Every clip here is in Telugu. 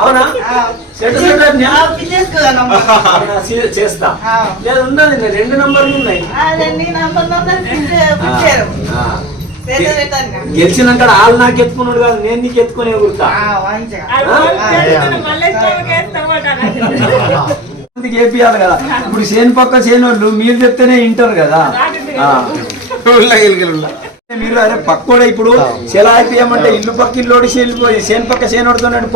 అవునా చేస్తా లేదు ఉన్నది 2 నంబర్లు ఉన్నాయి. గెలిచినాక వాళ్ళు నాకు ఎత్తుకున్నాడు కాదు, నేను నీకు ఎత్తుకుని ఎగురుతా. ఏపియాలి కదా. ఇప్పుడు చేను పక్క చేను వాళ్ళు మీరు చెప్తేనే వింటారు కదా. మీరు అదే పక్కోడే ఇప్పుడు చెలా అయిపోయామంటే ఇల్లు పక్క ఇల్లు ఓడిసి వెళ్ళిపోయి చేను పక్క చేను ఓడుతున్నాడు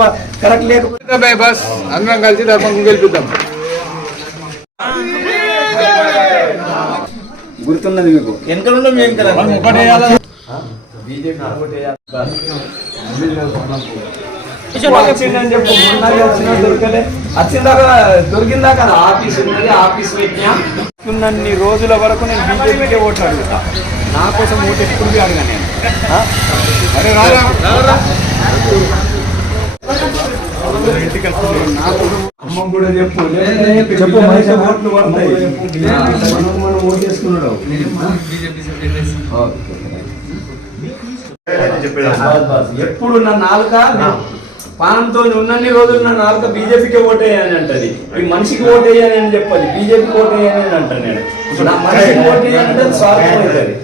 కరెక్ట్ లేకపోతే బస్ అందరం కలిసి ధర్మం గెలిపిద్దాం. గుర్తున్నది మీకు వెనకలుండే మేము కదా వచ్చిందని చెప్పు. దొరకలే వచ్చిందాకా దొరికిందాకా ఆఫీస్ ఉన్నది, ఆఫీస్ పెట్టినా రోజుల వరకు నేను బీజేపీకే ఓట్లు అడుగుతా. నా కోసం ఓటు ఎప్పుడు అడగా నేను. అమ్మ కూడా చెప్పు చెప్పు మనిషి ఓట్లు పడతాయి. మనం ఓటు వేసుకున్నాడు. ఎప్పుడు నా నాలుక పానంతో ఉన్నన్ని రోజులు నా నాలుక బీజేపీకి ఓటేయని అంటది. ఈ మనిషికి ఓటేయని అని చెప్పాలి, బీజేపీకి ఓటేయని అని అంటాను నేను. నా మనిషికి ఓటేయని స్వార్థం అవుతుంది.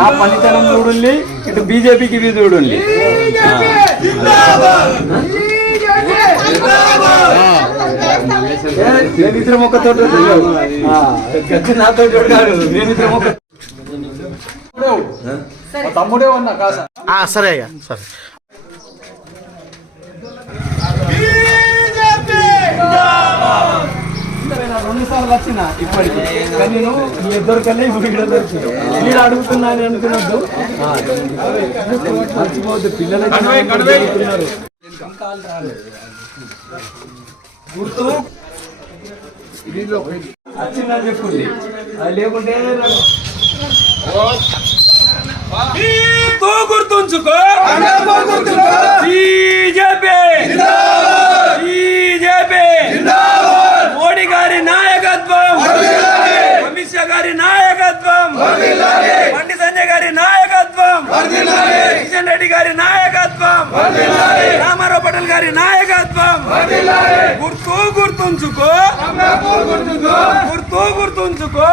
నా పనితనం చూడండి, ఇటు బీజేపీకి ఇది చూడండి. మేమిద్దరం ఒక్కతో నాతో చూడాడు. మేమిద్దరం ఒక తమ్ముడే ఉన్నా కాసా. సరే అయ్యా సరే. నేను 2 సార్లు వచ్చిన ఇప్పటికి, కానీ నేను మీ ఇద్దరు కన్నా ఇప్పుడు ఇక్కడ దొరికింది. మీరు అడుగుతున్నాను అనుకున్నట్టు మర్చిపోవద్దు. పిల్లలు గుర్తు వచ్చిందని చెప్పుంది, అది లేకుంటే గుర్తుంచుకో. మోడీ గారి నాయకత్వం, అమిత్ షా గారి నాయకత్వం, బండి సంజయ్ గారి నాయకత్వం, కిషన్ రెడ్డి గారి నాయకత్వం, రామారావు పటేల్ గారి నాయకత్వం. గుర్తు గుర్తుంచుకో, గుర్తు గుర్తుంచుకో.